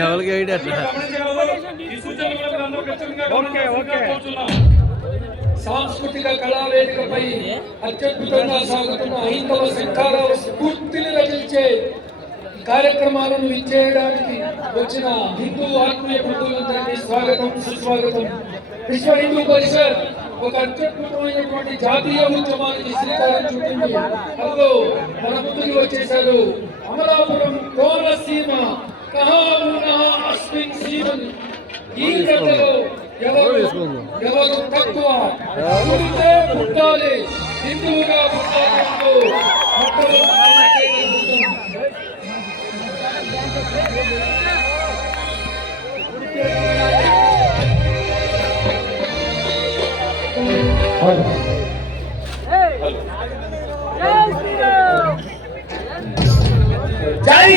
ఎవరికి ఐడియా అట్లా? సాంస్కృతిక కళా వేదికపై అత్యద్భుతంగా సాగుతున్న హైందవ సంఘాల స్ఫూర్తిని రచించే కార్యక్రమాలను విచ్చేయడానికి వచ్చిన హిందూ ఆత్మీయ బంధువులందరికీ స్వాగతం సుస్వాగతం. విశ్వ హిందూ పరిషత్ ఒక అత్యద్భుతమైనటువంటి జాతీయ ఉద్యమానికి శ్రీకారం చుట్టింది. అదిగో మన ముందుకు వచ్చేశారు అమలాపురం కోనసీమ అస్మిన్ సీమన్ ఈ గంటలో ఎవరు? ఎవరు తక్కువ? పుడితే పుట్టాలి. హిందువుగా పుట్టాలి జై శ్రీరామ్! జై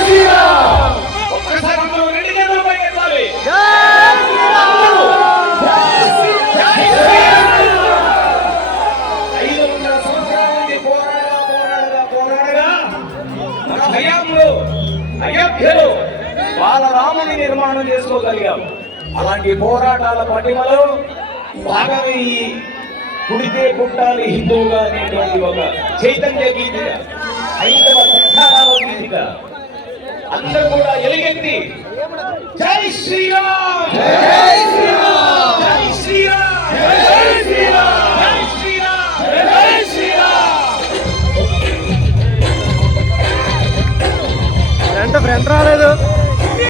శ్రీరామ్! ఒక్కసారి అందరూ రెండు చేతులు పైకెత్తాలి ఐదు వందల సంవత్సరాల నుండి పోరాడగా పోరాడగా పోరాడగా మన హయాంలో అయోధ్యలో బాలరాముని నిర్మాణం చేసుకోగలిగాం. అలాంటి పోరాటాల పటిమలో భాగమే ఈ పుడితే పుట్టాలి హిందువుగా అనేటువంటి ఒక చైతన్య గీతిగా హైందవ సంఘారాల గీతిగా అందరూ కూడా ఎలుగెత్తి జై శ్రీరామ్! జై శ్రీరామ్ జై శ్రీరామ్! జై శ్రీరామ్ జై శ్రీరామ్ జై శ్రీరామ్ ఫ్రంట్ ఫ్రంట్ రాలేదు.